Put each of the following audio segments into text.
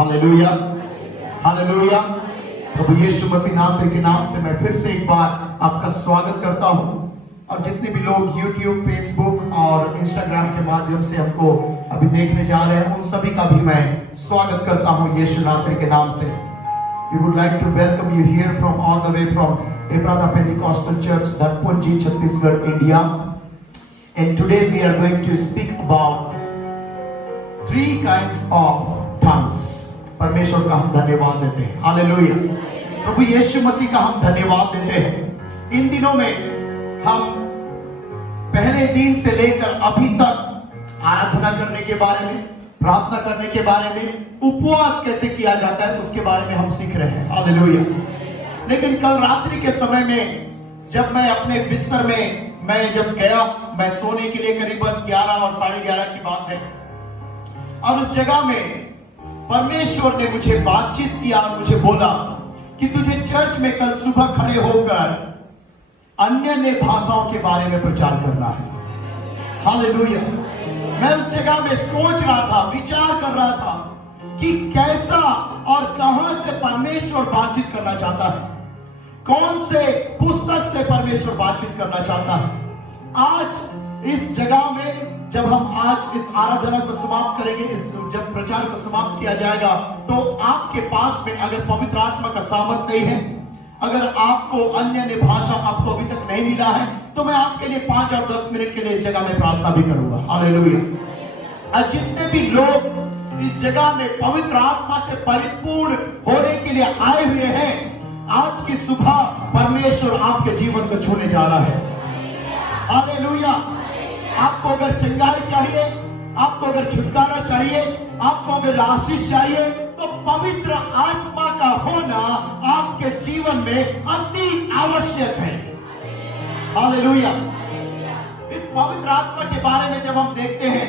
Hallelujah, hallelujah. प्रभु यीशु मसीह नासरी के नाम से मैं फिर से एक बार आपका स्वागत करता हूं। और जितने भी लोग YouTube, Facebook और Instagram के माध्यम से हमको अभी देखने जा रहे हैं, उन सभी का भी मैं स्वागत करता हूं यीशु नासरी के नाम से। We would like to welcome you here from all the way from Ebrada Pentecostal Church, Dharpunji, Chhattisgarh, India. And today we are going to speak about three kinds of tongues. परमेश्वर का हम धन्यवाद देते हैं। हालेलुया। प्रभु यीशु मसीह का हम धन्यवाद देते हैं। इन दिनों में हम पहले दिन से लेकर अभी तक आराधना करने के बारे में, प्रार्थना करने के बारे में, उपवास कैसे किया जाता है उसके बारे में हम सीख रहे हैं। हालेलुया। लेकिन कल रात्रि के समय में जब मैं अपने बिस्तर में जब गया, मैं सोने के लिए करीबन 11 और 11:30 की बात है, और उस जगह में परमेश्वर ने मुझे बातचीत किया और मुझे बोला कि तुझे चर्च में कल सुबह खड़े होकर अन्य भाषाओं के बारे में प्रचार करना है। हालेलुया। मैं उस जगह में सोच रहा था, विचार कर रहा था कि कैसा और कहां से परमेश्वर बातचीत करना चाहता है, कौन से पुस्तक से परमेश्वर बातचीत करना चाहता है। आज इस जगह में जब हम आज इस आराधना को समाप्त करेंगे, जब प्रचार को समाप्त किया जाएगा, तो आपके पास में अगर पवित्र आत्मा का सामर्थ्य नहीं है, अगर आपको अन्य भाषा आपको अभी तक नहीं मिला है, तो मैं आपके लिए 5 और 10 मिनट के लिए इस जगह में प्रार्थना भी करूंगा। हालेलुया। और जितने भी लोग इस जगह में पवित्र आत्मा से परिपूर्ण होने के लिए आए हुए हैं, आज की सुबह परमेश्वर आपके जीवन को छूने जा रहा है। हालेलुया। आपको अगर चंगाई चाहिए, आपको अगर छुटकारा चाहिए, आपको अगर आशीष चाहिए, तो पवित्र आत्मा का होना आपके जीवन में अति आवश्यक है। हालेलुया। इस पवित्र आत्मा के बारे में जब हम देखते हैं,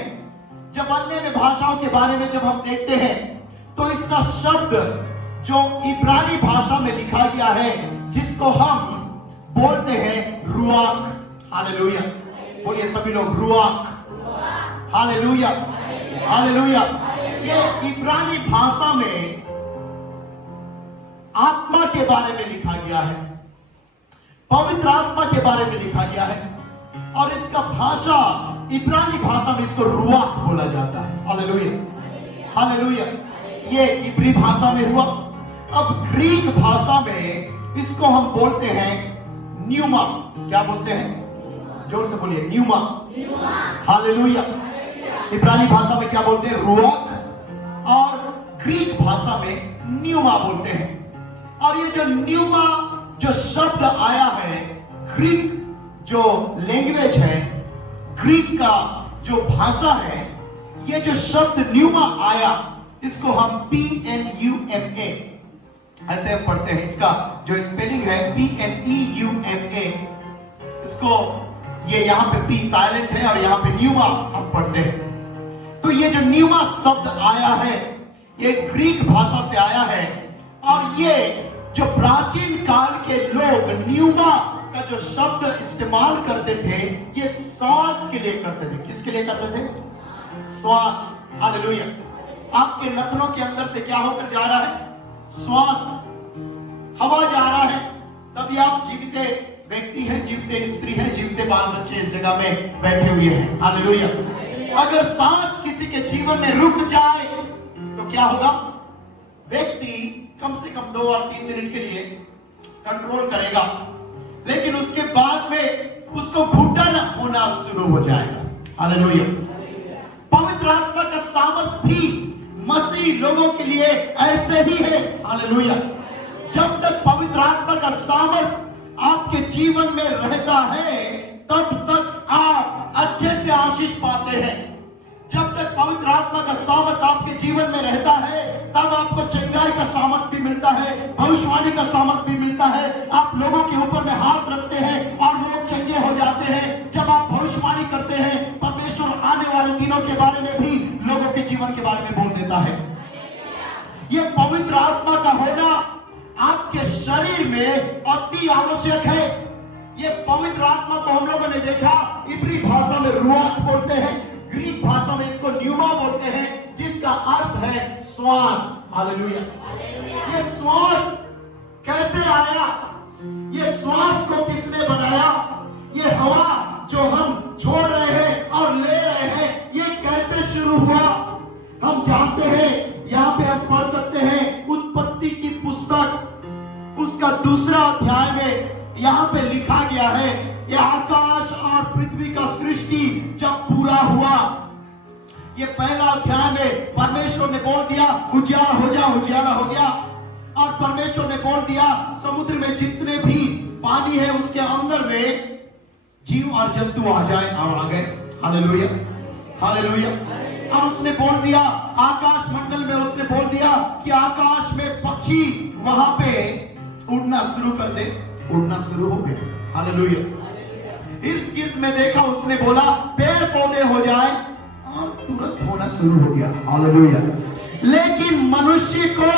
जब अन्य भाषाओं के बारे में जब हम देखते हैं, तो इसका शब्द जो इब्रानी भाषा में लिखा गया है, जिसको हम बोलते हैं रुआक। हालेलुया। बोलिए सभी लोग, रुआक। Hallelujah, hallelujah. ये इब्रानी भाषा में आत्मा के बारे में लिखा गया है, पवित्र आत्मा के बारे में लिखा गया है, और इसका भाषा इब्रानी भाषा में इसको रुआक बोला जाता है। Hallelujah, hallelujah. ये इब्री भाषा में हुआ। अब ग्रीक भाषा में इसको हम बोलते हैं न्यूमा। क्या बोलते हैं? जोर से बोलिए, न्यूमा। हालेलुया। इब्रानी भाषा में क्या बोलते हैं? रुआक। और ग्रीक भाषा में न्यूमा बोलते हैं। और ये जो न्यूमा जो शब्द आया है, ग्रीक जो लैंग्वेज है, ग्रीक का जो भाषा है, ये जो शब्द न्यूमा आया, इसको हम PNUMA ऐसे पढ़ते हैं। इसका जो स्पेलिंग है PNEUMA, इसको ये यहाँ पे P साइलेंट है और यहाँ पे न्यूमा हम पढ़ते हैं। तो ये जो न्यूमा शब्द आया है, ये ग्रीक भाषा से आया है। और ये जो प्राचीन काल के लोग न्यूमा का जो शब्द इस्तेमाल करते थे, ये श्वास के लिए करते थे। किसके लिए करते थे? श्वास। हालेलुया। आपके नथनों के अंदर से क्या होकर जा रहा है? श्वास, हवा जा रहा है। तभी आप जीविते व्यक्ति हैं, जीवते स्त्री हैं, जीवते बाल बच्चे इस जगह में बैठे हुए हैं। हालेलुया। अगर सांस किसी के जीवन में रुक जाए तो क्या होगा? व्यक्ति कम से कम 2 और 3 मिनट के लिए कंट्रोल करेगा, लेकिन उसके बाद में उसको घुटन होना शुरू हो जाएगा। हालेलुया। पवित्र आत्मा का सामर्थ भी मसीह लोगों के लिए ऐसे ही है। हालेलुया। जब तक पवित्र आत्मा का सामर्थ आपके जीवन में रहता है, तब तक आप अच्छे से आशीष पाते हैं। जब तक पवित्र आत्मा का सामर्थ आपके जीवन में रहता है, तब आपको चंगाई का सामर्थ भी मिलता है, भविष्यवाणी का सामर्थ भी मिलता है। आप लोगों के ऊपर में हाथ रखते हैं और लोग चंगे हो जाते हैं। जब आप भविष्यवाणी करते हैं, परमेश्वर आने वाले दिनों के बारे में भी लोगों के जीवन के बारे में बोल देता है। ये पवित्र आत्मा का होना आपके शरीर में अति आवश्यक है। ये पवित्र आत्मा को हम लोगों ने देखा, इब्री भाषा में रुआक बोलते हैं, ग्रीक भाषा में इसको न्यूमा बोलते हैं, जिसका अर्थ है श्वास। हालेलुया। ये श्वास कैसे आया? ये श्वास को किसने बनाया? ये हवा जो हम छोड़ रहे हैं और ले रहे हैं, ये कैसे शुरू हुआ? हम जानते हैं, यहाँ पे हम पढ़ सकते हैं उत्पत्ति की पुस्तक उसका 2 अध्याय में यहाँ पे लिखा गया है, ये आकाश और पृथ्वी का सृष्टि जब पूरा हुआ, ये पहला अध्याय में परमेश्वर ने बोल दिया उजियाला हो जा, उजियाला हो गया। और परमेश्वर ने बोल दिया समुद्र में जितने भी पानी है उसके अंदर में जीव और जंतु आ जाए, और आ गए। Hallelujah, hallelujah. और उसने बोल दिया आकाश मंडल में, उसने बोल दिया कि आकाश में पक्षी वहां पे उड़ना शुरू कर दे, उड़ना शुरू हो गए। हालेलुया। इर्द गिर्द में देखा, उसने बोला पेड़ पौधे हो जाए, और तुरंत होना शुरू हो गया। हालेलुया। लेकिन मनुष्य को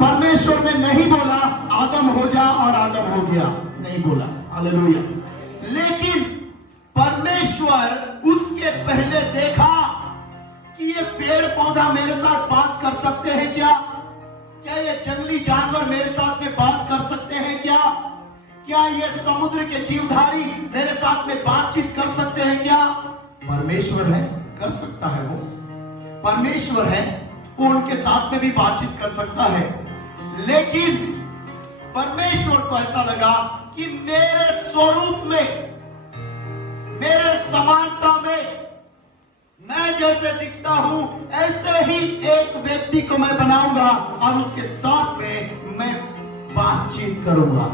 परमेश्वर ने नहीं बोला आदम हो जा, और आदम हो गया, नहीं बोला। हालेलुया। लेकिन परमेश्वर उसके पहले देखा कि ये पेड़ पौधा मेरे साथ बात कर सकते हैं क्या? क्या ये जंगली जानवर मेरे साथ में बात कर सकते हैं क्या? क्या ये समुद्र के जीवधारी मेरे साथ में बातचीत कर सकते हैं क्या? परमेश्वर है, कर सकता है। वो परमेश्वर है, वो उनके साथ में भी बातचीत कर सकता है। लेकिन परमेश्वर को ऐसा लगा कि मेरे स्वरूप में, मेरे समानता में, मैं जैसे दिखता हूं ऐसे ही एक व्यक्ति को मैं बनाऊंगा और उसके साथ में मैं बातचीत करूंगा।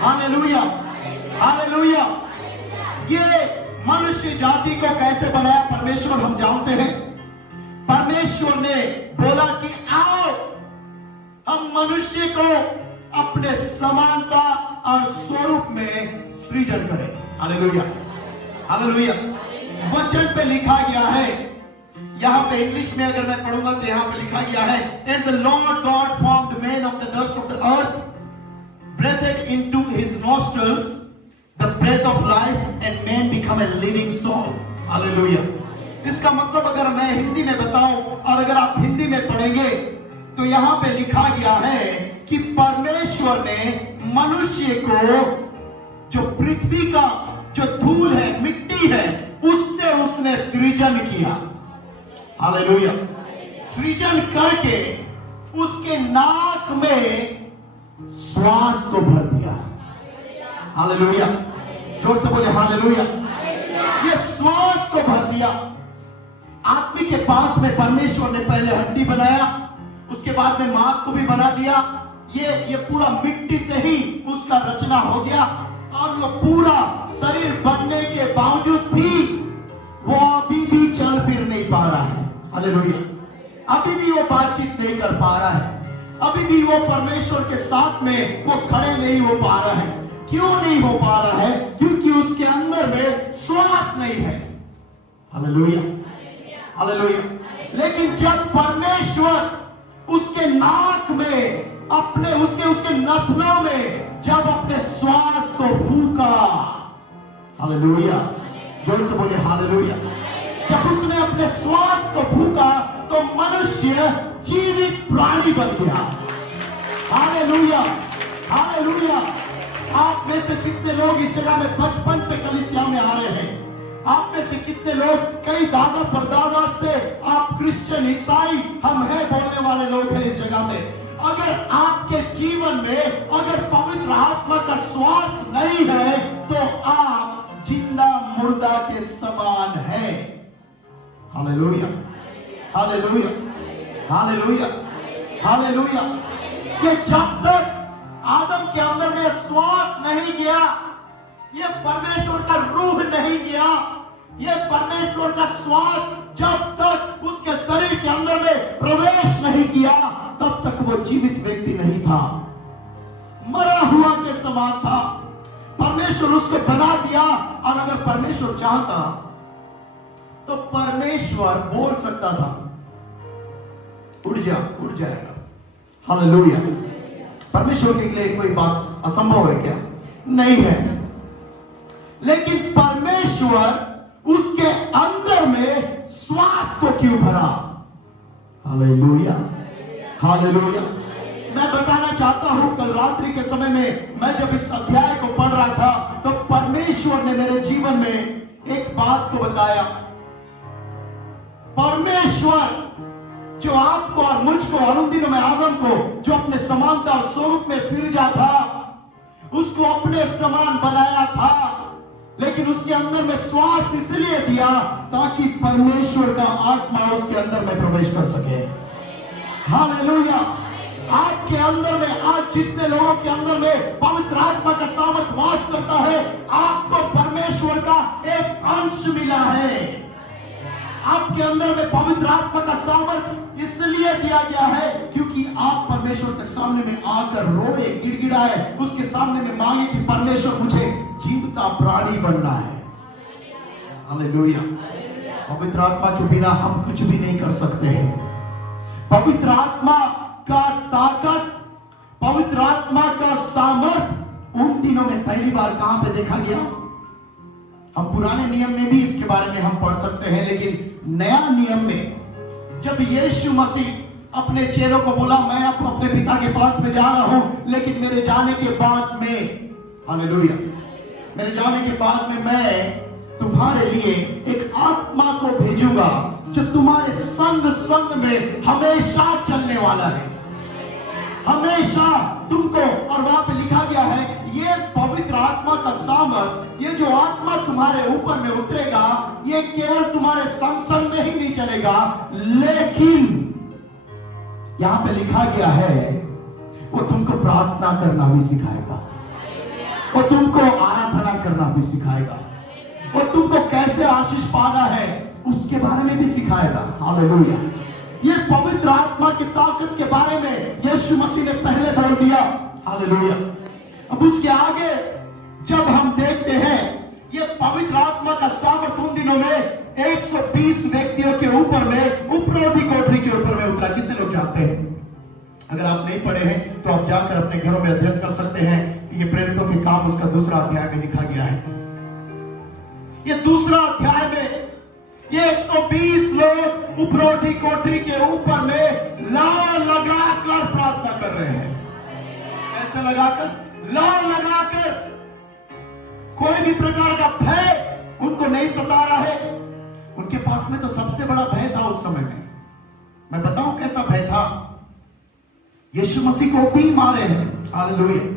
Hallelujah, hallelujah. ये मनुष्य जाति को कैसे बनाया परमेश्वर हम जानते हैं। परमेश्वर ने बोला कि आओ हम मनुष्य को अपने समानता और स्वरूप में सृजन करें। Hallelujah, hallelujah. वचन पे लिखा गया है, यहाँ पे इंग्लिश में अगर मैं पढ़ूंगा तो यहाँ पे लिखा गया है, and the Lord God formed man of the dust of the earth, breathed into his nostrils the breath of life and man become a living soul. Hallelujah. इसका मतलब अगर मैं हिंदी में बताऊं और अगर आप हिंदी में पढ़ेंगे तो यहाँ पे लिखा गया है कि परमेश्वर ने मनुष्य को जो पृथ्वी का जो धूल है, मिट्टी है, उससे उसने सृजन किया। हालेलुया। सृजन करके उसके नाक में श्वास को भर दिया। हालेलुया। जोर से बोले हालेलुया। ये श्वास को भर दिया। आदमी के पास में परमेश्वर ने पहले हड्डी बनाया, उसके बाद में मांस को भी बना दिया। ये पूरा मिट्टी से ही उसका रचना हो गया, और वो पूरा शरीर बनने के बावजूद भी वो अभी भी चल फिर नहीं पा रहा है। हालेलुया। अभी भी वो बातचीत नहीं कर पा रहा है, अभी भी वो परमेश्वर के साथ में वो खड़े नहीं हो पा रहा है। क्यों नहीं हो पा रहा है? क्योंकि उसके अंदर में श्वास नहीं है। Hallelujah, hallelujah. लेकिन जब परमेश्वर उसके नाक में अपने उसके नथनों में जब अपने श्वास को फूका, हालेलुया, जोर से बोले हालेलुया। जब उसने अपने श्वास को फूका तो मनुष्य जीवित प्राणी बन गया। Hallelujah, hallelujah. आप में से कितने लोग इस जगह में बचपन से कलीसिया में आ रहे हैं? आप में से कितने लोग कई दादा परदादा से आप क्रिश्चियन, ईसाई हम हैं बोलने वाले लोग हैं इस जगह में? अगर आपके जीवन में अगर पवित्र आत्मा का श्वास नहीं है तो आप जिंदा मुर्दा के समान हैं। Hallelujah, hallelujah, hallelujah, hallelujah. ये जब तक आदम के अंदर में श्वास नहीं गया, ये परमेश्वर का रूह नहीं गया, ये परमेश्वर का श्वास जब तक उसके शरीर के अंदर में प्रवेश नहीं किया तब तक वो जीवित व्यक्ति नहीं था, मरा हुआ के समान था। परमेश्वर उसको बना दिया, और अगर परमेश्वर चाहता तो परमेश्वर बोल सकता था उड़ जा, उड़ जाएगा। हालेलुया। परमेश्वर के लिए कोई बात असंभव है क्या? नहीं है। लेकिन परमेश्वर उसके अंदर में श्वास को क्यों भरा? हालेलुया। हालेलुया। मैं बताना चाहता हूं, कल रात्रि के समय में मैं जब इस अध्याय को पढ़ रहा था तो परमेश्वर ने मेरे जीवन में एक बात को बताया। परमेश्वर जो आपको और मुझको और उन दिनों में आदम को जो अपने समानता और स्वरूप में सृजा था, उसको अपने समान बनाया था, लेकिन उसके अंदर में श्वास इसलिए दिया ताकि परमेश्वर का आत्मा उसके अंदर में प्रवेश कर सके। हालेलुया। आपके अंदर में आज जितने लोगों के अंदर में पवित्र आत्मा का सामर्थ वास करता है, आपको परमेश्वर का एक अंश मिला है। आपके अंदर में पवित्र आत्मा का सामर्थ इसलिए दिया गया है क्योंकि आप परमेश्वर के सामने में आकर रोए, गिड़गिड़ाए, उसके सामने में मांगे कि परमेश्वर मुझे जीवता प्राणी बनना है। हालेलुया। पवित्र आत्मा के बिना हम कुछ भी नहीं कर सकते हैं। पवित्र आत्मा का ताकत, पवित्र आत्मा का सामर्थ उन दिनों में पहली बार कहां पे देखा गया? हम पुराने नियम में भी इसके बारे में हम पढ़ सकते हैं, लेकिन नया नियम में जब यीशु मसीह अपने चेलों को बोला, मैं अपने पिता के पास में जा रहा हूं, लेकिन मेरे जाने के बाद में, हालेलुया, मेरे जाने के बाद में मैं तुम्हारे लिए एक आत्मा को भेजूंगा जो तुम्हारे संग संग में हमेशा चलने वाला है, हमेशा तुमको। और वहां पे लिखा गया है, ये पवित्र आत्मा का सामर्थ, ये जो आत्मा तुम्हारे ऊपर में उतरेगा, ये केवल तुम्हारे संग संग में ही नहीं चलेगा, लेकिन यहां पे लिखा गया है वो तुमको प्रार्थना करना भी सिखाएगा, वो तुमको आराधना करना भी सिखाएगा, वो तुमको कैसे आशीष पाना है उसके बारे में भी सिखाएगा। हालेलुया। ये पवित्र आत्मा की ताकत के बारे में यीशु मसीह ने पहले बोल दिया। हालेलुया। अब उसके आगे जब हम देखते हैं, ये पवित्र आत्मा का सामर्थ उन दिनों में 120 व्यक्तियों के ऊपर में उपरोधी कोठरी के ऊपर में उतरा। कितने लोग जानते हैं? अगर आप नहीं पढ़े हैं तो आप जाकर अपने घरों में अध्ययन कर सकते हैं। ये प्रेरितों के काम उसका दूसरा अध्याय में लिखा गया है। ये दूसरा अध्याय में ये 120 लोग उपरोठी कोठरी के ऊपर में लाव लगाकर प्रार्थना कर रहे हैं। ऐसे लगाकर, लाव लगाकर, कोई भी प्रकार का भय उनको नहीं सता रहा है। उनके पास में तो सबसे बड़ा भय था उस समय में। मैं बताऊं कैसा भय था? यीशु मसीह को भी मारे हैं। हालेलुया।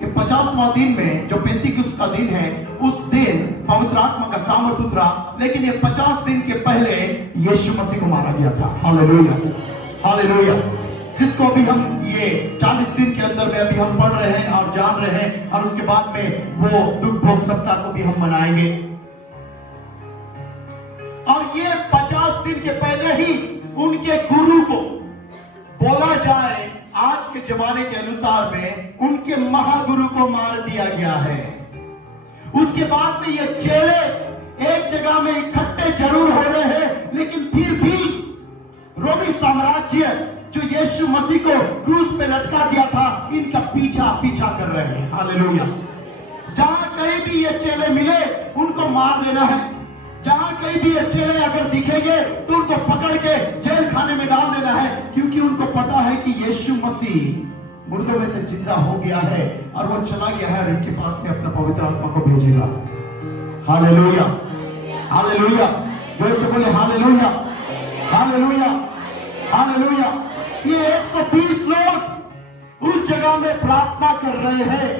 कि 50वां दिन में जो पेंतीकुस्त का दिन है, उस दिन पवित्र आत्मा का सामर्थ उतरा, लेकिन ये 50 दिन के पहले यीशु मसीह को मारा गया था। हालेलुया। हालेलुया। जिसको भी हम ये 40 दिन के अंदर में अभी हम पढ़ रहे हैं और जान रहे हैं, और उसके बाद में वो दुख भोग सप्ताह को भी हम मनाएंगे। और ये 50 दिन के पहले ही उनके गुरु को बोला जाए, आज के जमाने के अनुसार में उनके महागुरु को मार दिया गया है। उसके बाद में ये चेले एक जगह में इकट्ठे जरूर हो रहे हैं, लेकिन फिर भी रोमी साम्राज्य जो यीशु मसीह को क्रूस पे लटका दिया था, इनका पीछा कर रहे हैं। हालेलुया। जहां कहीं भी ये चेले मिले उनको मार देना है। जहां कहीं भी ये चेले अगर दिखेंगे तो उनको पकड़ के जेल खाने में डाल देना है, क्योंकि उनको पता है कि यीशु मसीह मुर्दों में से जिंदा हो गया है और वो चला गया है और इनके पास में अपना पवित्र आत्मा को भेजेगा। हालेलुया। हालेलुया। जोर से बोले हालेलुया। हालेलुया। हालेलुया। ये 120 लोग उस जगह में प्रार्थना कर रहे हैं।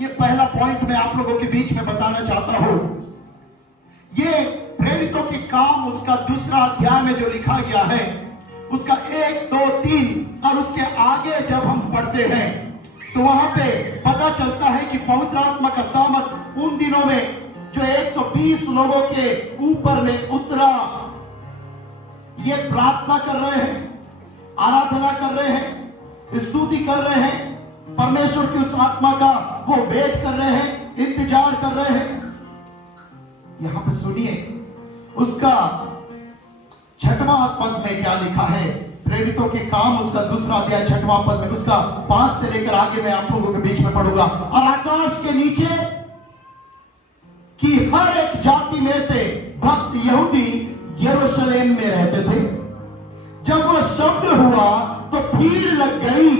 ये पहला पॉइंट मैं आप लोगों के बीच में बताना चाहता हूं। ये प्रेरितों के काम उसका दूसरा अध्याय में जो लिखा गया है, उसका 1, 2, 3 और उसके आगे जब हम पढ़ते हैं तो वहां पे पता चलता है कि पवित्र आत्मा का सामर्थ उन दिनों में जो 120 लोगों के ऊपर में उतरा। ये प्रार्थना कर रहे हैं, आराधना कर रहे हैं, स्तुति कर रहे हैं, परमेश्वर की उस आत्मा का वो वेट कर रहे हैं, इंतजार कर रहे हैं। यहां पे सुनिए उसका 6वां पद में क्या लिखा है। प्रेरितों के काम उसका दूसरा अध्याय 6वां पद में, उसका 5 से लेकर आगे मैं आप लोगों के बीच में पढ़ूंगा। और आकाश के नीचे की हर एक जाति में से भक्त यहूदी यरूशलेम में रहते थे। जब वो शब्द हुआ तो भीड़ लग गई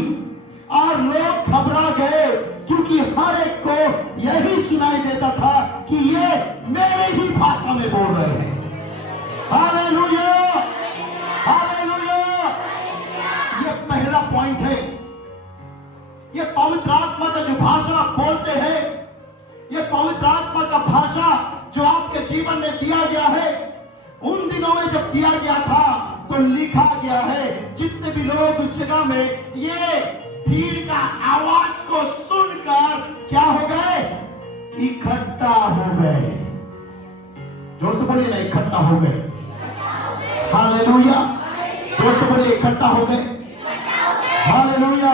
और लोग घबरा गए, क्योंकि हर एक को यही सुनाई देता था कि ये मेरे ही भाषा में बोल रहे हैं। Hallelujah, hallelujah. ये पहला पॉइंट है। ये पवित्र आत्मा का जो भाषा आप बोलते हैं, ये पवित्र आत्मा का भाषा जो आपके जीवन में दिया गया है, उन दिनों में जब दिया गया था तो लिखा गया है, जितने भी लोग उस जगह में ये भीड़ का आवाज को सुनकर क्या हो गए? इकट्ठा हो गए। जोर से बोलिए ना, इकट्ठा हो गए। हालेलुया, जोर से बोलिए, इकट्ठा हो गए। हालेलुया।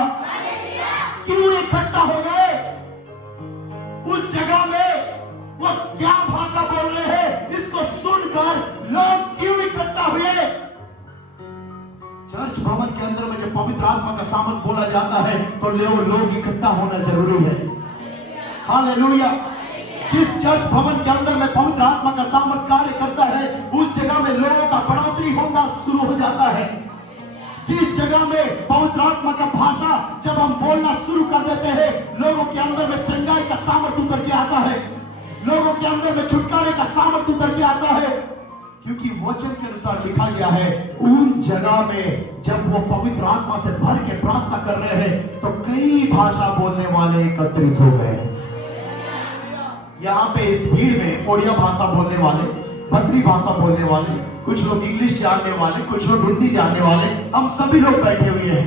क्यों इकट्ठा हो गए? उस जगह में वो क्या भाषा बोल रहे हैं, इसको सुनकर लोग क्यों इकट्ठा हुए? चर्च भवन के अंदर में जब पवित्र आत्मा का सामर्थ बोला जाता है तो लोग इकट्ठा होना जरूरी है। हालेलुया। जिस चर्च भवन के अंदर में पवित्र आत्मा का सामर्थ कार्य करता है, उस जगह में लोगों का बढ़ोतरी होना शुरू हो जाता है। जिस जगह में पवित्र आत्मा का भाषा जब हम बोलना शुरू कर देते हैं, लोगों के अंदर में चंगाई का सामर्थ उतर के आता है, लोगों के अंदर में छुटकारे का सामर्थ उतर के आता है। क्योंकि वचन के अनुसार लिखा गया है, उन जगह में जब वो पवित्र आत्मा से भर के प्रार्थना कर रहे हैं तो कई भाषा बोलने वाले एकत्रित हो गए। यहाँ पे इस भीड़ में ओडिया भाषा बोलने वाले, बकरी भाषा बोलने वाले, कुछ लोग इंग्लिश जानने वाले, कुछ लोग हिंदी जानने वाले, हम सभी लोग बैठे हुए हैं।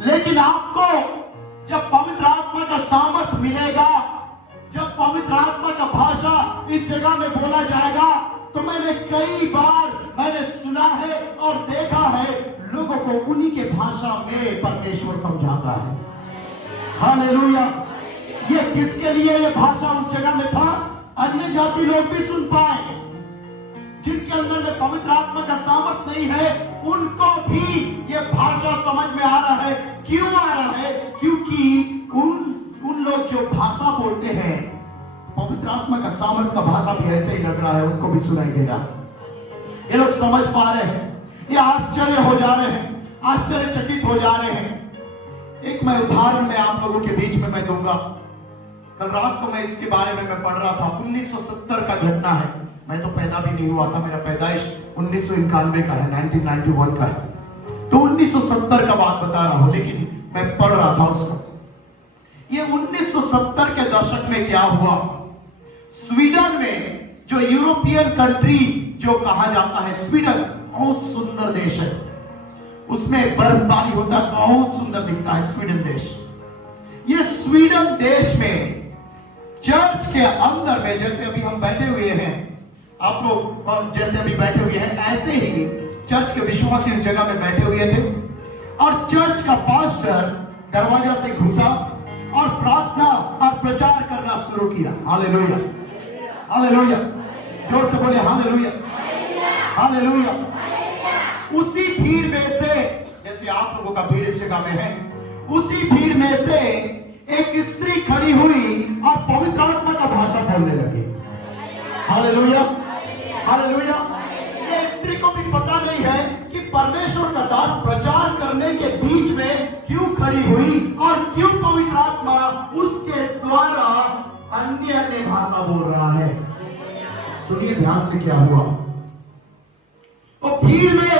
लेकिन आपको जब पवित्र आत्मा का सामर्थ मिलेगा, जब पवित्र आत्मा का भाषा इस जगह में बोला जाएगा, तो मैंने कई बार सुना है और देखा है, लोगों को उन्हीं के भाषा में परमेश्वर समझाता है। हालेलुया। ये किसके लिए ये भाषा उस जगह में था? अन्य जाति लोग भी सुन पाए, जिनके अंदर में पवित्र आत्मा का सामर्थ नहीं है, उनको भी ये भाषा समझ में आ रहा है। क्यों आ रहा है? क्योंकि उन लोग जो भाषा बोलते हैं, पवित्र आत्मा का सामर्थ का भाषा भी ऐसे ही लग रहा है, उनको भी सुनाई दे रहा है। ये लोग समझ पा रहे हैं, ये आश्चर्य हो जा रहे हैं, आश्चर्यचकित हो जा रहे हैं। एक मैं उदाहरण में आप लोगों के बीच में मैं दूंगा। कल रात को मैं इसके बारे में मैं पढ़ रहा था। 1970 का घटना है। मैं तो पैदा भी नहीं हुआ था, मेरा पैदाइश 1991 का है, 1991 का है। तो 1970 का बात बता रहा हूं, लेकिन मैं पढ़ रहा था उसको। ये 1970 के दशक में क्या हुआ, स्वीडन में, जो यूरोपियन कंट्री जो कहा जाता है, स्वीडन बहुत सुंदर देश है, उसमें बर्फबारी होता है, बहुत सुंदर दिखता है स्वीडन देश। ये स्वीडन देश में चर्च के अंदर में, जैसे अभी हम बैठे हुए हैं, आप लोग जैसे अभी बैठे हुए हैं, ऐसे ही चर्च के विश्वासी उस जगह में बैठे हुए थे और चर्च का पास्टर दरवाजा से घुसा और प्रार्थना और प्रचार करना शुरू किया। हालेलुया, हालेलुया, जोर से बोले हालेलुया, हालेलुया। उसी भीड़ में से, जैसे आप लोगों का भीड़ इस जगह में है, उसी भीड़ में से एक स्त्री खड़ी हुई और पवित्र आत्मा का भाषा बोलने लगी। Hallelujah, hallelujah. ये स्त्री को भी पता नहीं है कि परमेश्वर का दास प्रचार करने के बीच में क्यों खड़ी हुई और क्यों पवित्र आत्मा उसके द्वारा अन्य अन्य भाषा बोल रहा है। सुनिए ध्यान से क्या हुआ। और भीड़ में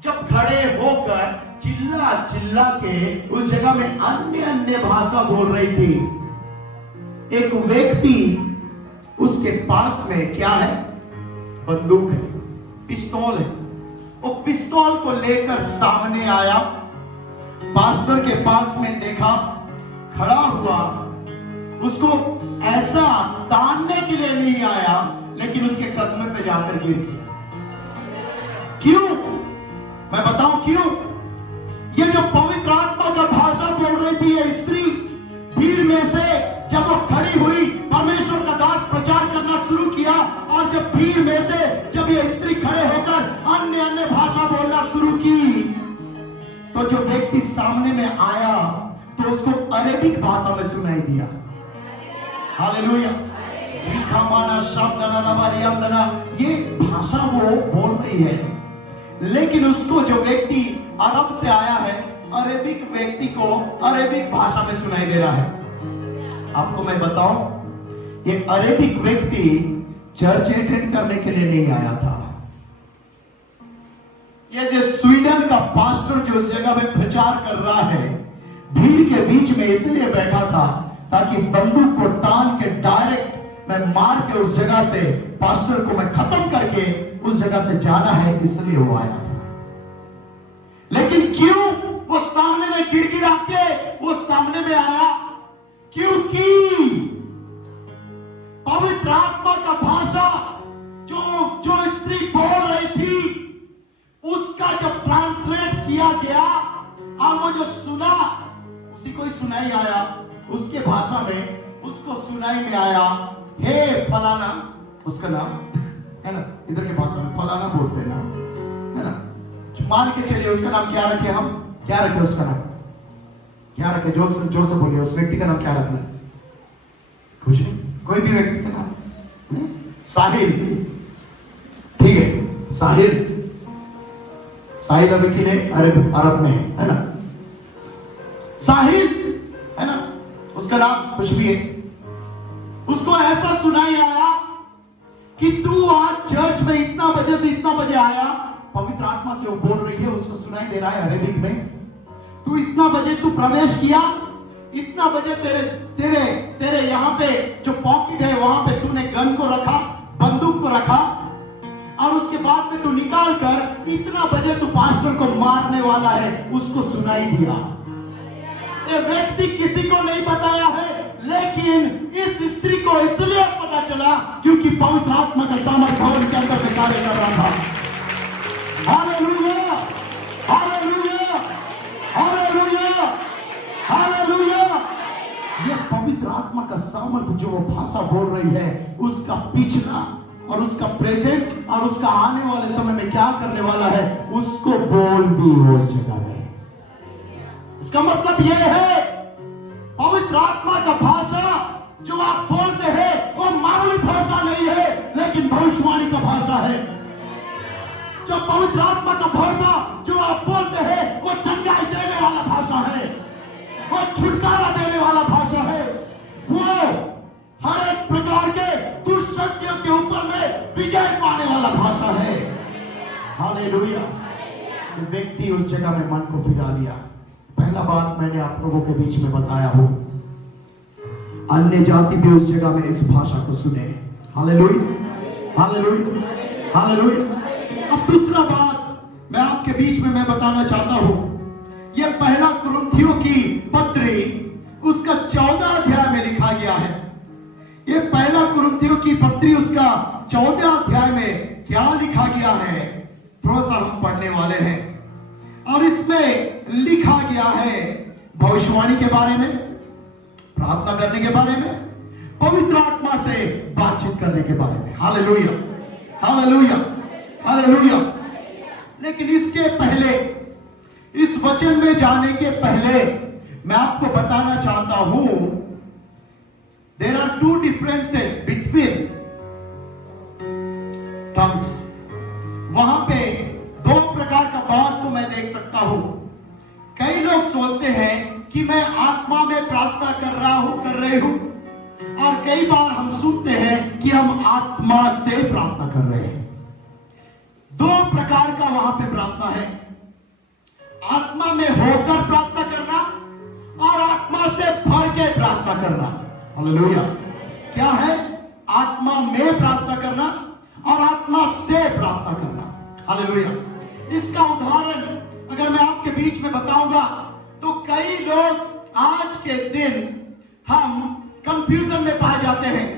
जब खड़े होकर चिल्ला चिल्ला के उस जगह में अन्य अन्य भाषा बोल रही थी, एक व्यक्ति उसके पास में क्या है, बंदूक है, पिस्तौल है। वो पिस्तौल को लेकर सामने आया, पास्टर के पास में देखा, खड़ा हुआ, उसको ऐसा तानने के लिए नहीं आया, लेकिन उसके कदम पे जाकर गिर गया। क्यों? मैं बताऊं क्यों। ये जो पवित्र आत्मा का भाषा बोल रही थी ये स्त्री, भीड़ में से जब वो खड़ी हुई, परमेश्वर का दास प्रचार करना शुरू किया, और जब भीड़ में से जब ये स्त्री खड़े होकर अन्य अन्य भाषा बोलना शुरू की, तो जो व्यक्ति सामने में आया तो उसको अरेबिक भाषा में सुनाई दिया। हालेलुया। ये भाषा वो बोल रही है, लेकिन उसको जो व्यक्ति अरब से आया है, अरेबिक व्यक्ति को अरेबिक भाषा में सुनाई दे रहा है। आपको मैं बताऊं, ये अरेबिक व्यक्ति चर्च अटेंड करने के लिए नहीं आया था। ये जो स्वीडन का पास्टर जो उस जगह में प्रचार कर रहा है, भीड़ के बीच में इसलिए बैठा था ताकि बंदूक को तान के डायरेक्ट मैं मार के उस जगह से पास्टर को मैं खत्म करके उस जगह से जाना है, इसलिए वो आया था। लेकिन क्यों वो सामने में गिड़गिड़ा के वो सामने में आया? क्योंकि पवित्र आत्मा का भाषा जो स्त्री बोल रही थी, उसका जब ट्रांसलेट किया गया और वो जो सुना, उसी को ही सुनाई आया, उसके भाषा में उसको सुनाई में आया, हे फलाना, उसका नाम है ना, इधर के भाषा में फलाना बोलते हैं ना, है ना, मान के चलिए उसका नाम क्या रखे, हम क्या रखे उसका नाम, क्या रखे, जोर से बोलिए, उस व्यक्ति का नाम क्या रखना है? कुछ नहीं, कोई भी व्यक्ति का नाम, साहिल, ठीक है, साहिल अभी की नहीं, अरब में है ना, साहिल है ना, उसका नाम कुछ भी है। उसको ऐसा सुनाई आया कि तू आज चर्च में इतना बजे से इतना बजे आया, पवित्र आत्मा से वो बोल रही है, उसको सुनाई दे रहा है अरेबिक में, तू इतना बजे तू प्रवेश किया, इतना बजे तेरे यहाँ पे जो पॉकेट है वहां पे तूने गन को रखा, बंदूक को रखा, और उसके बाद में तू निकाल कर इतना बजे तू पास्टर को मारने वाला है, उसको सुनाई दिया। ये व्यक्ति किसी को नहीं बताया है, लेकिन इस स्त्री को इसलिए पता चला क्योंकि पवित्र आत्मा का सामर्थ भवन के अंदर में कार्य कर रहा था। Hallelujah, hallelujah, hallelujah, hallelujah. ये पवित्र आत्मा का सामर्थ जो वो भाषा बोल रही है, उसका पिछला और उसका प्रेजेंट और उसका आने वाले समय में क्या करने वाला है, उसको बोल दी उस जगह में। इसका मतलब यह है, पवित्र आत्मा का भाषा जो आप बोलते हैं वो मामूली भाषा नहीं है, लेकिन भविष्यवाणी का भाषा है। जो पवित्र आत्मा का भाषा जो आप बोलते हैं वो चंगाई देने वाला भाषा है, वो छुटकारा देने वाला भाषा है, वो हर एक प्रकार के दुष्ट शक्तियों के ऊपर में विजय पाने वाला भाषा है। हालेलुया। व्यक्ति उस जगह में मन को फिरा लिया। पहला बात मैंने आप लोगों के बीच में बताया हो, अन्य जाति भी उस जगह में इस भाषा को सुने। Hallelujah, hallelujah, hallelujah. अब दूसरा बात मैं आपके बीच में मैं बताना चाहता हूं, यह पहला कुरिन्थियों की पत्री उसका 14 अध्याय में लिखा गया है। ये पहला कुरिन्थियों की पत्री उसका 14 अध्याय में क्या लिखा गया है, थोड़ा सा हम पढ़ने वाले हैं। और इसमें लिखा गया है भविष्यवाणी के बारे में, प्रार्थना करने के बारे में, पवित्र आत्मा से बातचीत करने के बारे में। Hallelujah, hallelujah, hallelujah. लेकिन इसके पहले, इस वचन में जाने के पहले मैं आपको बताना चाहता हूं, there are two differences between tongues। वहां पे दो प्रकार का बात को मैं देख सकता हूं। कई लोग सोचते हैं कि मैं आत्मा में प्रार्थना कर रही हूं, और कई बार हम सुनते हैं कि हम आत्मा से प्रार्थना कर रहे हैं। दो प्रकार का वहां पे प्रार्थना है, आत्मा में होकर प्रार्थना करना और आत्मा से भर के प्रार्थना करना। हालेलुया। क्या है? आत्मा में प्रार्थना करना और आत्मा से प्रार्थना करना। हालेलुया। इसका उदाहरण अगर मैं आपके बीच में बताऊंगा तो कई लोग आज के दिन हम कंफ्यूजन में पाए जाते हैं।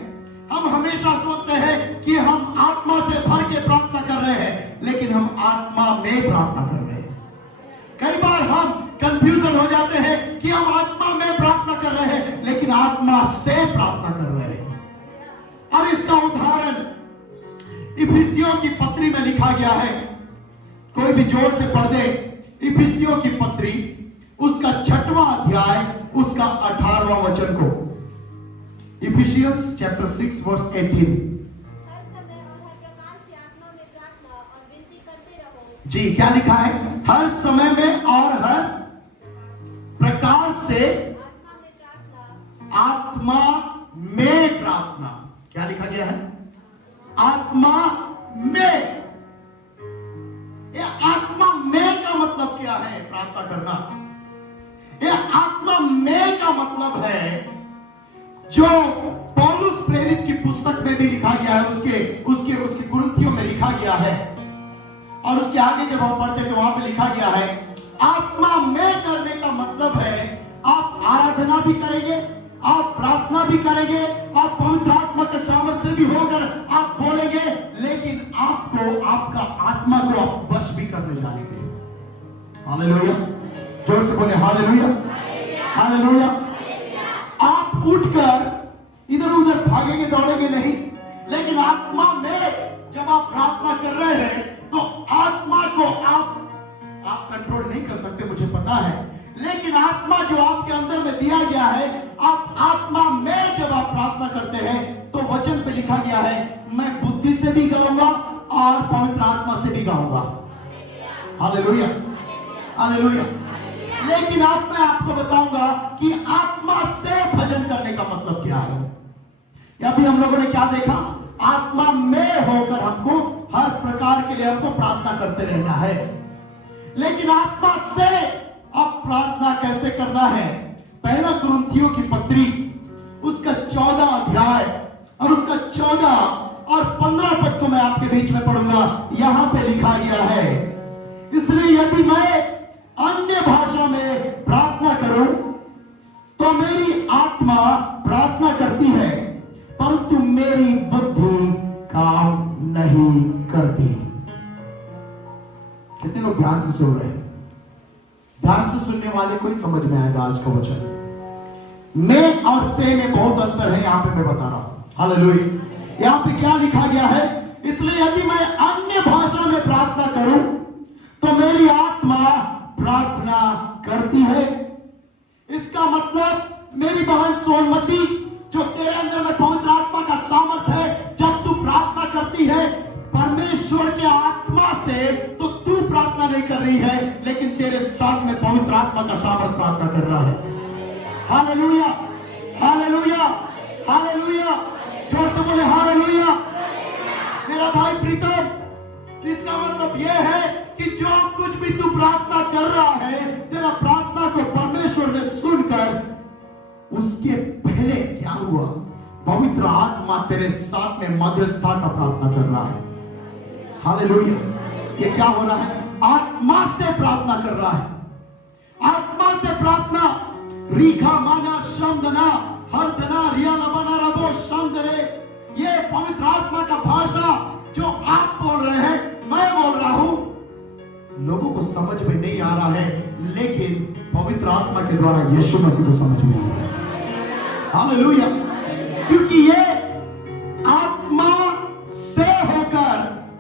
हम हमेशा सोचते हैं कि हम आत्मा से भर के प्रार्थना कर रहे हैं, लेकिन हम आत्मा में प्रार्थना कर रहे हैं। कई बार हम कंफ्यूजन हो जाते हैं कि हम आत्मा में प्रार्थना कर रहे हैं, लेकिन आत्मा से प्रार्थना कर रहे हैं। और इसका उदाहरण इफिसियों की पत्री में लिखा गया है। कोई भी जोर से पढ़ दे, इफिसियों की पत्री उसका 6वां अध्याय उसका 18वां वचन को। Ephesians chapter 6 verse 18। जी क्या लिखा है? हर समय में और हर प्रकार से आत्मा में प्रार्थना। क्या लिखा गया है? आत्मा में। ये आत्मा में का मतलब क्या है? प्रार्थना करना। ये आत्मा में का मतलब है जो पौलुस प्रेरित की पुस्तक में भी लिखा गया है, उसके कुरिन्थियों में लिखा गया है, और उसके आगे जब हम पढ़ते हैं तो वहां पे लिखा गया है आत्मा में करने का मतलब है आप आराधना भी करेंगे, आप प्रार्थना भी करेंगे, आप पवित्र आत्मा के सामर्थ्य से भी होकर आप बोलेंगे, लेकिन आपको आपका आत्मा को आप वश भी करने जानेंगे। हालेलुया, जोर से बोले हालेलुया, हालेलुया। आप उठकर इधर उधर भागेंगे दौड़ेंगे नहीं, लेकिन आत्मा में जब आप प्रार्थना कर रहे हैं तो आत्मा को आप कंट्रोल नहीं कर सकते, मुझे पता है, लेकिन आत्मा जो आपके अंदर में दिया गया है, आप आत्मा में जब आप प्रार्थना करते हैं तो वचन पे लिखा गया है मैं बुद्धि से भी गाऊंगा और पवित्र आत्मा से भी गाऊंगा। Hallelujah, hallelujah. लेकिन अब मैं आपको बताऊंगा कि आत्मा से भजन करने का मतलब क्या है। अभी हम लोगों ने क्या देखा? आत्मा में होकर हमको हर प्रकार के लिए हमको प्रार्थना करते रहना है, लेकिन आत्मा से अब प्रार्थना कैसे करना है? पहला कुरिन्थियों की पत्री उसका 14 अध्याय और उसका 14 और 15 पद को मैं आपके बीच में पढ़ूंगा। यहां पे लिखा गया है, इसलिए यदि मैं अन्य भाषा में प्रार्थना करूं तो मेरी आत्मा प्रार्थना करती है, परंतु मेरी बुद्धि काम नहीं करती। कितने लोग ध्यान से सुन रहे हैं? ध्यान से सुनने वाले को ही समझ में आएगा आज का वचन। में और से में बहुत अंतर है, यहां पे मैं बता रहा हूं। हालेलुया। यहां पे क्या लिखा गया है? इसलिए यदि मैं अन्य भाषा में प्रार्थना करूं तो मेरी आत्मा प्रार्थना करती है। इसका मतलब मेरी बहन सोनमती, जो तेरे अंदर में पवित्र आत्मा का सामर्थ है, जब तू प्रार्थना करती है परमेश्वर के आत्मा से, तो तू प्रार्थना नहीं कर रही है, लेकिन तेरे साथ में पवित्र आत्मा का सामर्थ प्रार्थना कर रहा है। Hallelujah, hallelujah, hallelujah. जोर से बोले हालेलुया। मेरा भाई प्रीतम, इसका मतलब यह है कि जो कुछ भी तू प्रार्थना कर रहा है, तेरा प्रार्थना को परमेश्वर ने सुनकर, उसके पहले क्या हुआ? पवित्र आत्मा तेरे साथ में मध्यस्थता का प्रार्थना कर रहा है। हालेलुया। ये क्या हो रहा है? आत्मा से प्रार्थना कर रहा है। आत्मा से प्रार्थना। रीखा माना शब्दना हरदना रिया लबना रबो शब्दरे, ये पवित्र आत्मा का भाषा जो आप बोल रहे हैं, मैं बोल रहा हूं, लोगों को समझ में नहीं आ रहा है, लेकिन पवित्र आत्मा के द्वारा यीशु मसीह को समझ में आ रहा है। हालेलुया। क्योंकि ये आत्मा से होकर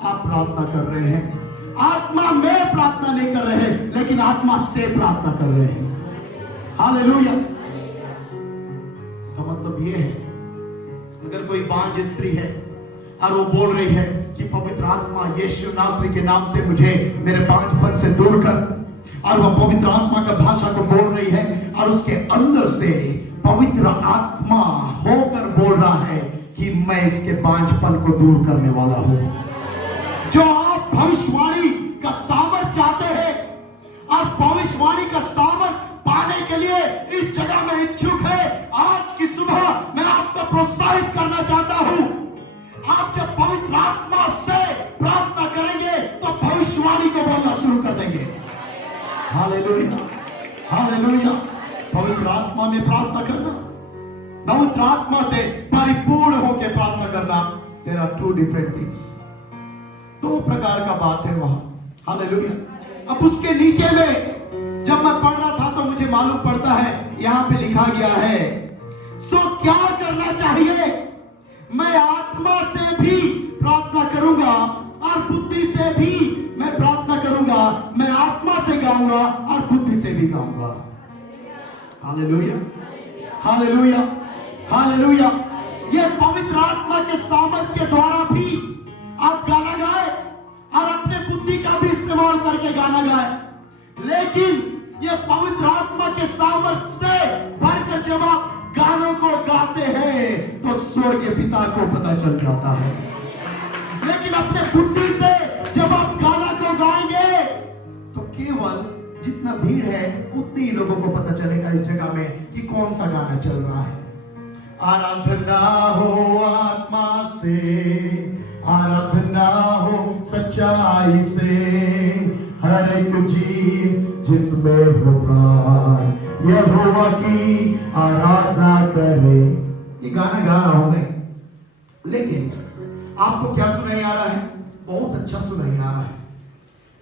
आप प्रार्थना कर रहे हैं। आत्मा में प्रार्थना नहीं कर रहे हैं, लेकिन आत्मा से प्रार्थना कर रहे हैं। हालेलुया। इसका मतलब ये है, अगर कोई बांझ स्त्री है और वो बोल रही है कि पवित्र आत्मा यीशु नासरी के नाम से मुझे मेरे बांझपन से दूर कर, और वह पवित्र आत्मा का भाषा को बोल रही है और उसके अंदर से पवित्र आत्मा होकर बोल रहा है कि मैं इसके बांझपन को दूर करने वाला हूं। जो आप भविष्यवाणी का सामर्थ चाहते हैं और भविष्यवाणी का सामर्थ पाने के लिए इस जगह में इच्छुक है, आज की सुबह मैं आपको प्रोत्साहित करना चाहता हूं। आप जब पवित्र आत्मा से प्रार्थना करेंगे तो भविष्यवाणी को बोलना शुरू कर देंगे। Hallelujah, hallelujah. पवित्र आत्मा में प्रार्थना करना, पवित्र आत्मा से परिपूर्ण होकर प्रार्थना करना, there are two different things. दो प्रकार का बात है वहां। हालेलुया। अब उसके नीचे में जब मैं पढ़ रहा था तो मुझे मालूम पड़ता है, यहां पे लिखा गया है, सो क्या करना चाहिए? मैं आत्मा से भी प्रार्थना करूंगा और बुद्धि से भी मैं प्रार्थना करूंगा। मैं आत्मा से गाऊंगा और बुद्धि से भी गाऊंगा। Hallelujah, hallelujah, hallelujah. ये पवित्र आत्मा के सामर्थ के द्वारा भी आप गाना गाए और अपने बुद्धि का भी इस्तेमाल करके गाना गाए, लेकिन ये पवित्र आत्मा के सामर्थ्य से भरकर जब आप गानों को गाते हैं तो स्वर्गीय पिता को पता चल जाता है। लेकिन अपने बुद्धि से जब आप गाना को गाएंगे तो केवल जितना भीड़ है उतने ही लोगों को पता चलेगा इस जगह में कि कौन सा गाना चल रहा है। आराधना हो आत्मा से, आराधना हो सच्चाई से, हर एक जीव जिसमें हो प्राण यहोवा की आराधना करे। ये गाना गा रहा हूं मैं, लेकिन आपको क्या सुनाई आ रहा है? बहुत अच्छा सुनाई आ रहा है,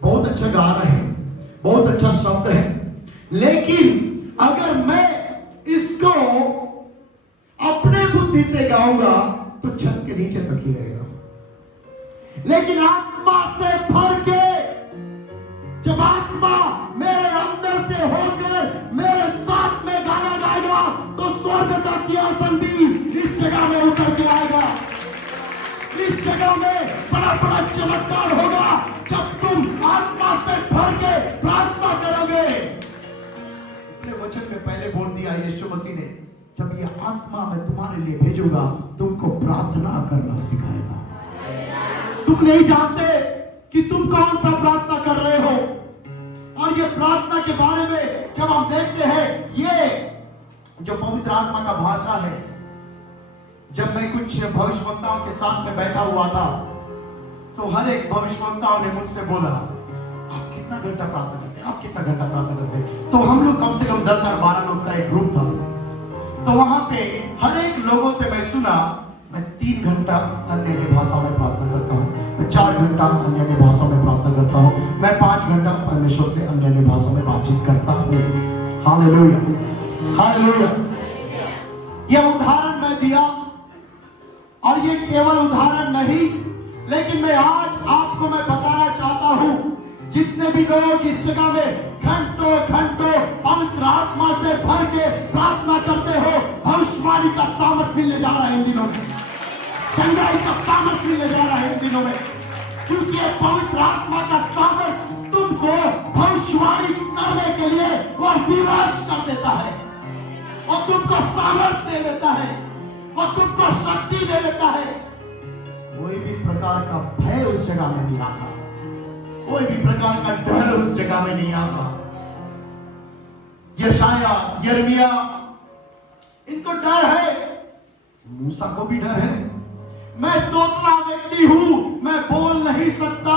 बहुत अच्छा गा रहे हैं, बहुत अच्छा शब्द है, लेकिन अगर मैं इसको अपने बुद्धि से गाऊंगा तो छत के नीचे तक ही रहेगा। लेकिन आत्मा से भर के जब आत्मा मेरे अंदर से होकर मेरे साथ में गाना गाएगा तो स्वर्ग का सिंहासन भी इस जगह में उतर के आएगा। इस जगह में बड़ा बड़ा चमत्कार होगा जब तुम आत्मा से भर के प्रार्थना करोगे। इसने वचन में पहले बोल दिया यीशु मसीह ने, जब ये आत्मा मैं तुम्हारे लिए भेजूंगा तुमको प्रार्थना करना सिखाएगा। तुम नहीं जानते कि तुम कौन सा प्रार्थना कर रहे हो, और ये प्रार्थना के बारे में जब हम देखते हैं, ये जो पवित्र आत्मा का भाषा है, जब मैं कुछ भविष्यवक्ताओं के साथ में बैठा हुआ था तो हर एक भविष्यवक्ताओं ने मुझसे बोला, आप कितना घंटा प्रार्थना करते हैं, आप कितना घंटा प्रार्थना करते हैं? तो हम लोग कम से कम 10 और 12 लोग का एक ग्रुप था। तो वहां पे हर एक लोगों से मैं सुना, मैं 3 घंटा अन्य भाषा में प्रार्थना करता हूँ, मैं 4 घंटा अन्य भाषा में प्रार्थना करता हूँ, मैं 5 घंटा परमेश्वर से अन्य भाषा में बातचीत करता हूँ। Hallelujah, hallelujah. यह उदाहरण मैं दिया, और ये केवल उदाहरण नहीं, लेकिन मैं आज आपको मैं बताना चाहता हूं, जितने भी लोग इस जगह में घंटों घंटों पवित्र आत्मा से भर के प्रार्थना करते हो, भविष्यवाणी का सामर्थ मिलने जा रहा है इन दिनों में, चंगाई का सामर्थ मिलने जा रहा है इन दिनों में, क्योंकि पवित्र आत्मा का सामर्थ तुमको भविष्यवाणी करने के लिए वह विवश कर देता है, और तुमको सामर्थ दे देता है, और तुमको शक्ति दे देता है। कोई भी प्रकार का भय उस जगह में नहीं आता, कोई भी प्रकार का डर उस जगह में नहीं आता। यशाया, यिर्मयाह, इनको डर है, मूसा को भी डर है। मैं तोतला व्यक्ति हूं, मैं बोल नहीं सकता,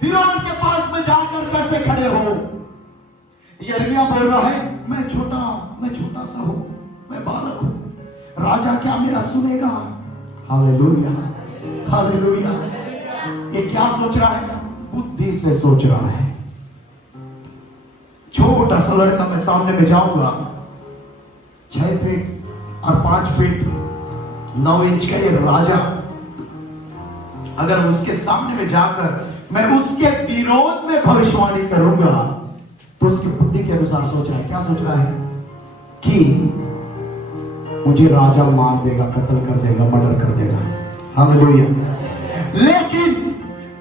फिरौन के पास में जाकर कैसे खड़े हो? यिर्मयाह बोल रहा है, मैं छोटा सा हूं, मैं बालक हूं, राजा क्या मेरा सुनेगा? Hallelujah, hallelujah. ये क्या सोच रहा है? बुद्धि से सोच रहा है। छोटा सा लड़का मैं सामने में जाऊंगा, 6 फीट और 5 फीट 9 इंच का ये राजा, अगर उसके सामने में जाकर मैं उसके विरोध में भविष्यवाणी करूंगा तो उसकी बुद्धि के अनुसार सोच रहा है, क्या सोच रहा है? कि मुझे राजा मार देगा, कत्ल कर देगा, मर्डर कर देगा। हालेलुया। लेकिन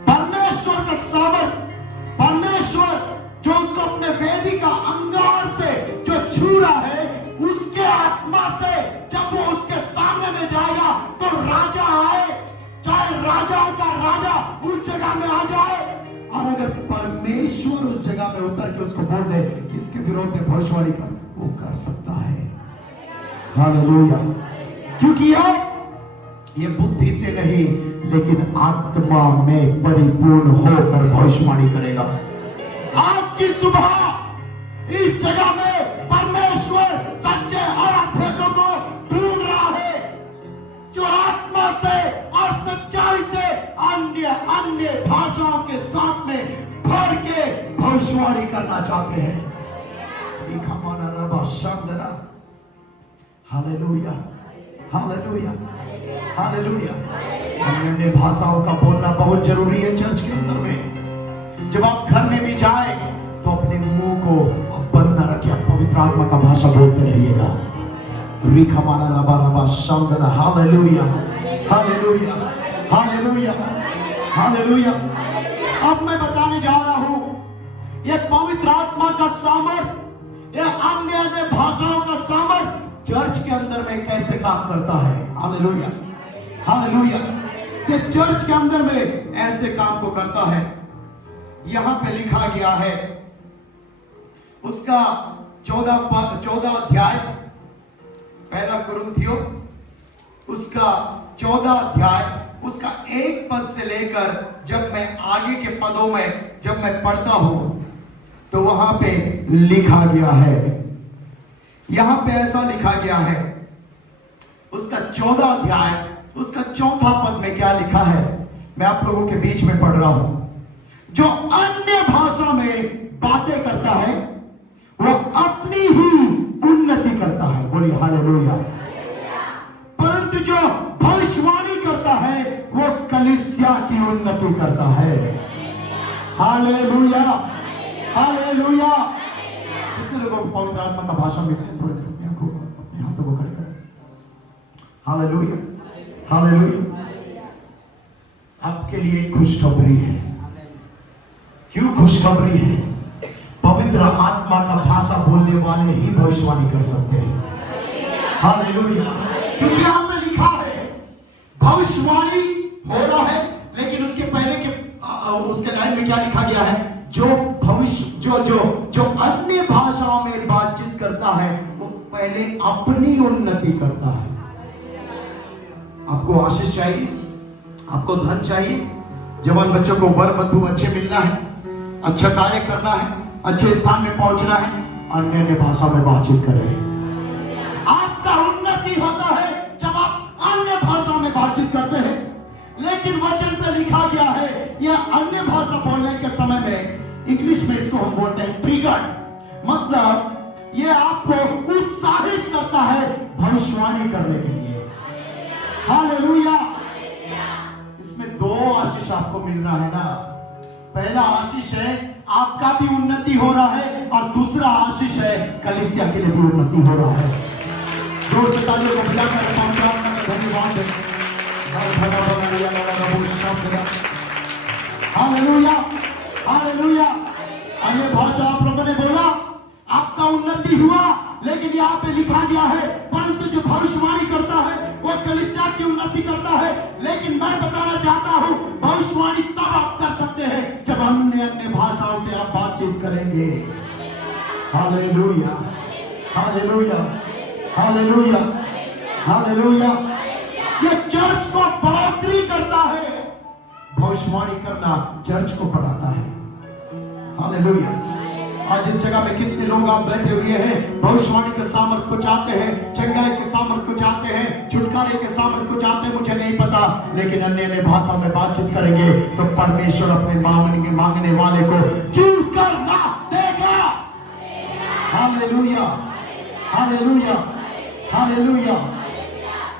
परमेश्वर का सामर्थ, परमेश्वर जो उसको अपने वेदी का अंगार से जो छू रहा है, उसके आत्मा से जब वो उसके सामने में जाएगा तो राजा आए, चाहे राजाओं का राजा उस जगह में आ जाए, और अगर परमेश्वर उस जगह में उतर के उसको बोल दे इसके विरोध में भविष्यवाणी कर, वो कर सकता है। हालेलुया। क्योंकि ये बुद्धि से नहीं, लेकिन आत्मा में परिपूर्ण होकर भविष्यवाणी करेगा। आपकी सुबह इस जगह में परमेश्वर सच्चे आराधकों को ढूंढ रहा है, जो आत्मा से और सच्चाई से अन्य भाषाओं के साथ में भर के भविष्यवाणी करना चाहते हैं। Hallelujah, hallelujah, hallelujah. अन्य भाषाओं का बोलना बहुत जरूरी है चर्च के अंदर में। जब आप घर में भी जाए तो अपने मुंह को बंद न रखिए, पवित्र आत्मा का भाषा बोलते रहिएगा। Hallelujah, hallelujah, hallelujah, hallelujah. अब मैं बताने जा रहा हूं ये पवित्र आत्मा का सामर्थ, ये अन्य अन्य भाषाओं का सामर्थ चर्च के अंदर में कैसे काम करता है। Hallelujah, hallelujah. ये चर्च के अंदर में ऐसे काम को करता है। यहां पे लिखा गया है उसका 14 अध्याय, पहला कुरिन्थियों उसका 14 अध्याय उसका 1 पद से लेकर जब मैं आगे के पदों में जब मैं पढ़ता हूं तो वहां पे लिखा गया है, यहां पे ऐसा लिखा गया है उसका 14 अध्याय उसका 4था पद में क्या लिखा है, मैं आप लोगों के बीच में पढ़ रहा हूं। जो अन्य भाषा में बातें करता है वो अपनी ही उन्नति करता है, बोलिए हालेलुया। परंतु जो भविष्यवाणी करता है वो कलीसिया की उन्नति करता है। Hallelujah, hallelujah. कितने लोगों को पवित्र आत्मा का भाषण मिला है? थोड़ी देर में अपने हाथों को खड़े करें। Hallelujah, hallelujah. आपके लिए खुशखबरी है। क्यों खुशखबरी है? पवित्र आत्मा का भाषा बोलने वाले ही भविष्यवाणी कर सकते हैं। हालेलुया। क्योंकि यहां पे लिखा है भविष्यवाणी हो रहा है, लेकिन उसके पहले के उसके लाइन में क्या लिखा गया है? जो भविष्य जो अन्य भाषाओं में बातचीत करता है वो पहले अपनी उन्नति करता है। आपको आशीष चाहिए, आपको धन चाहिए, जवान बच्चों को वर वधु अच्छे मिलना है, अच्छा कार्य करना है, अच्छे स्थान में पहुंचना है, अन्य भाषा में बातचीत करें। आपका उन्नति होता है जब आप अन्य भाषा में बातचीत करते हैं। लेकिन वचन पे लिखा गया है यह अन्य भाषा बोलने के समय में, इंग्लिश में इसको हम बोलते हैं ट्रिगर, मतलब यह आपको उत्साहित करता है भविष्यवाणी करने के लिए। हालेलुया। इसमें 2 आशीष आपको मिल रहा है ना। पहला आशीष है आपका भी उन्नति हो रहा है, और दूसरा आशीष है कलीसिया के लिए भी उन्नति हो रहा है। जोर से तालियों को बजाकर धन्यवाद है। Hallelujah, hallelujah. अन्य भाषा आप लोगों ने बोला, आपका उन्नति हुआ, लेकिन यहाँ पे लिखा गया है परंतु जो भविष्यवाणी करता है वो कलीसिया की उन्नति करता है। लेकिन मैं बताना चाहता हूं भविष्यवाणी तब आप कर सकते हैं जब अन्य अन्य भाषाओं से आप बातचीत करेंगे। Hallelujah, hallelujah, hallelujah, hallelujah. ये चर्च को बढ़ोतरी करता है। भविष्यवाणी करना चर्च को बढ़ाता है। हालेलुया। आज इस जगह में कितने लोग आप बैठे हुए हैं, भविष्यवाणी के सामर्थ को चाहते हैं, चंगाई के सामर्थ को चाहते हैं, छुटकारे के सामर्थ को चाहते हैं, मुझे नहीं पता, लेकिन अन्य अन्य भाषा में बातचीत करेंगे तो परमेश्वर अपने मांगने वाले को क्यों करना देगा। Hallelujah, hallelujah, hallelujah.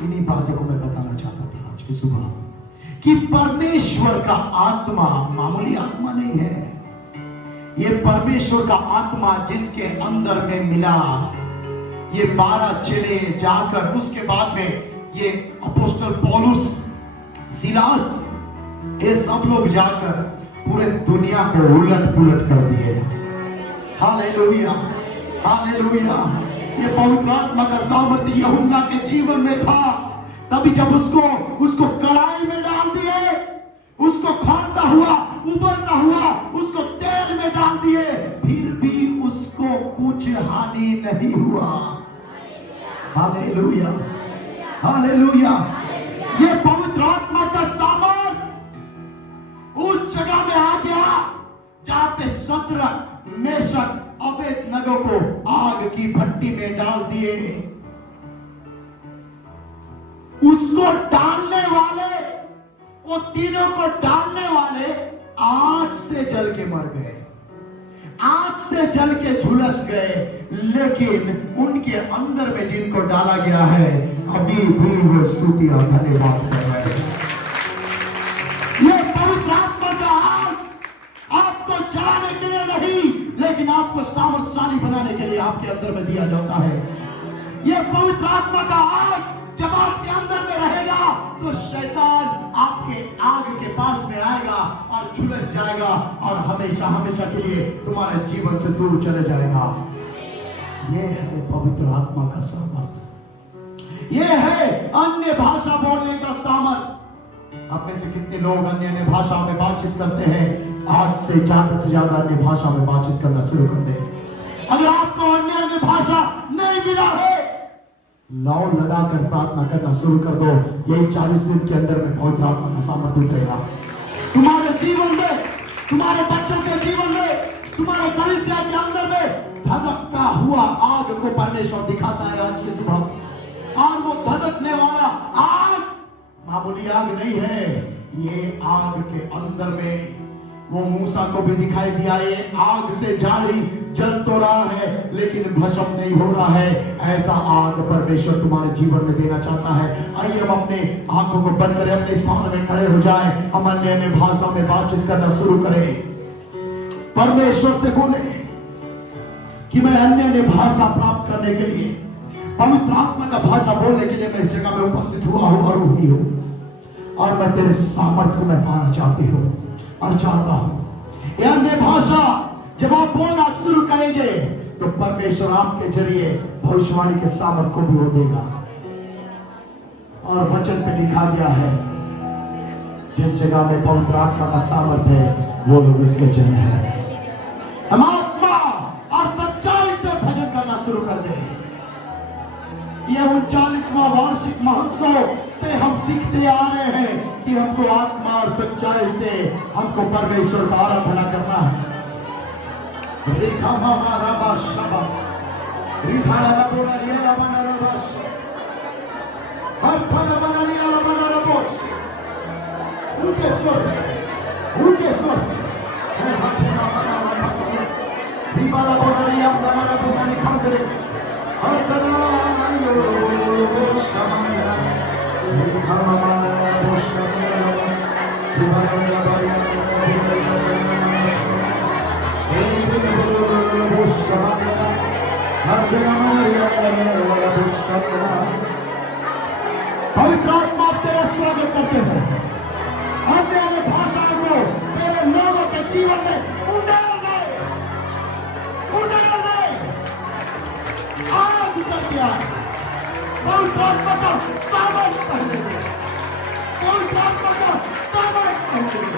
इन्हीं बातों को मैं बताना चाहता था आज की सुबह कि परमेश्वर का आत्मा मामूली आत्मा नहीं है। ये परमेश्वर का आत्मा जिसके अंदर में मिला, ये 12 चेले जाकर उसके बाद में ये अपोस्टल पौलुस, सिलास, ये सब लोग जाकर पूरे दुनिया को उलट पुलट कर दिए। Hallelujah, hallelujah. ये पवित्र आत्मा का सामर्थ्य यूहन्ना के जीवन में था। तभी जब उसको कढ़ाई में डाल दिए, उसको खौलता हुआ, उबलता हुआ, उसको तेल में डाल दिए, फिर भी उसको कुछ हानि नहीं हुआ। Hallelujah, hallelujah. ये पवित्र आत्मा का सामर्थ उस जगह में आ गया जहां पे शद्रक, मेशक, अबेदनगो को आग की भट्टी में डाल दिए। उसको डालने वाले, वो तीनों को डालने वाले आग से जल के मर गए, आग से जल के झुलस गए, लेकिन उनके अंदर में जिनको डाला गया है अभी भी वो स्तुति और धन्यवाद कर रहे हैं। ये पवित्र आत्मा का आग आपको जलाने के लिए नहीं, लेकिन आपको सामर्थशाली बनाने के लिए आपके अंदर में दिया जाता है। यह पवित्र आत्मा का आग जब आपके अंदर में रहेगा तो शैतान आपके आग के पास में आएगा और झुलस जाएगा और हमेशा हमेशा के लिए तुम्हारे जीवन से दूर चले जाएगा। यह है पवित्र आत्मा का सामर्थ, यह है अन्य भाषा बोलने का सामर्थ। आप में से कितने लोग अन्य अन्य भाषा में बातचीत करते हैं? आज से ज्यादा अन्य भाषा में बातचीत करना शुरू कर दें। अगर आपको अन्य अन्य भाषा नहीं मिला है, लौ लगाकर प्रार्थना करना शुरू कर दो। यही 40 दिन के अंदर में पवित्र आत्मा का सामर्थ्य उतरेगा तुम्हारे जीवन में, तुम्हारे बच्चों के जीवन में, तुम्हारे कलीसिया के अंदर में। धधकता हुआ आग को परमेश्वर दिखाता है आज की सुबह, और वो धधकने वाला आग मामूली आग नहीं है। ये आग के अंदर में वो मूसा को भी दिखाई दिया, ये आग से जाली जल तो रहा है लेकिन भस्म नहीं हो रहा है। ऐसा आग परमेश्वर तुम्हारे जीवन में देना चाहता है। आइए हम अपने आंखों को बंद करें, अपने स्थान में खड़े हो जाएं, हम अन्य अन्य भाषा में बातचीत करना शुरू करें। परमेश्वर से बोले कि मैं अन्य अन्य भाषा प्राप्त करने के लिए, पवित्र आत्मा का भाषा बोलने के लिए मैं इस जगह में उपस्थित हुआ हूं और रूही हूं, और मैं तेरे सामर्थ्य को मैं पाना चाहती हूं और चाहता हूं। यह अन्य भाषा जब आप बोलना शुरू करेंगे तो परमेश्वर आपके जरिए भविष्यवाणी के सामर्थ्य को भी वो देगा। और वचन पे लिखा गया है, जिस जगह में पवित्र आत्मा का सामर्थ्य है वो लोग इसके जन है। हम आत्मा और सच्चाई से भजन करना शुरू कर दें। यह 39वां वार्षिक महोत्सव से हम सीखते आ रहे हैं कि हमको आत्मा और सच्चाई से हमको परमेश्वर का आराधना करना है। पवित्र आत्मा तेरा स्वागत करते हैं। अन्य अन्य भाषाओं को तेरे लोगों के जीवन में उड़ाल दे, आग कर दिया। पवित्र आत्मा का सामर्थ्य पहले, पवित्र आत्मा का सामर्थ्य पहले।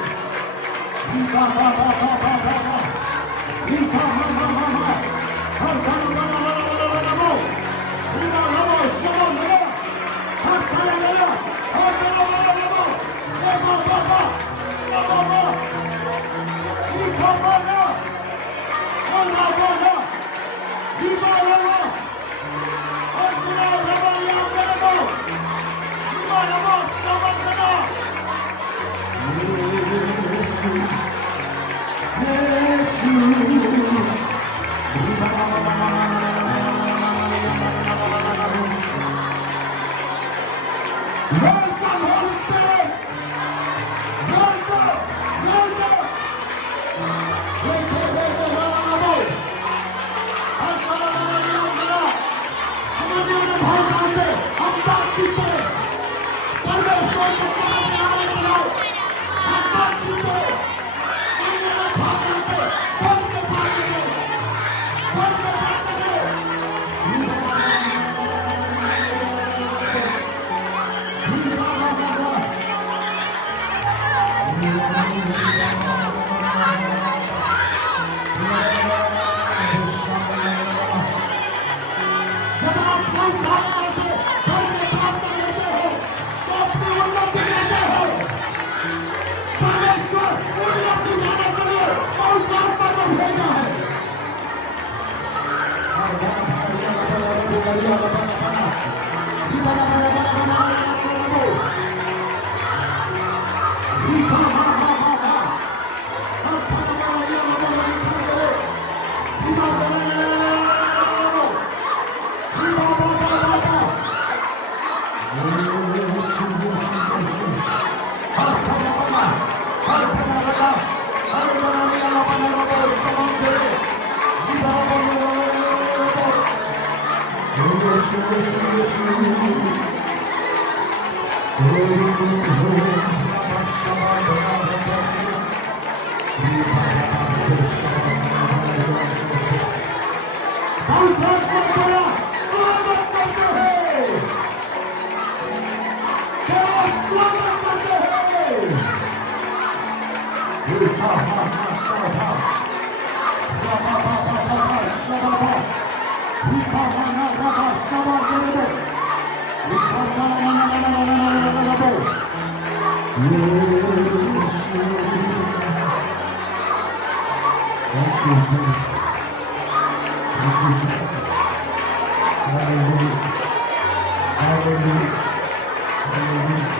Hallelujah. Hallelujah.